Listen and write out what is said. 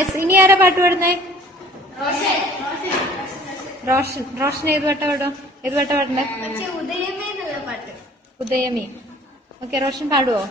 Yes. ഇനി ആരാ പാട്ട് പാടുന്നേ? റോഷൻ. റോഷൻ ഏത് പാട്ടാ പാടും? ഏത് പാട്ടാ പാടണ്ടേ? ഉദയമി. ഓക്കെ, റോഷൻ പാടുവോ?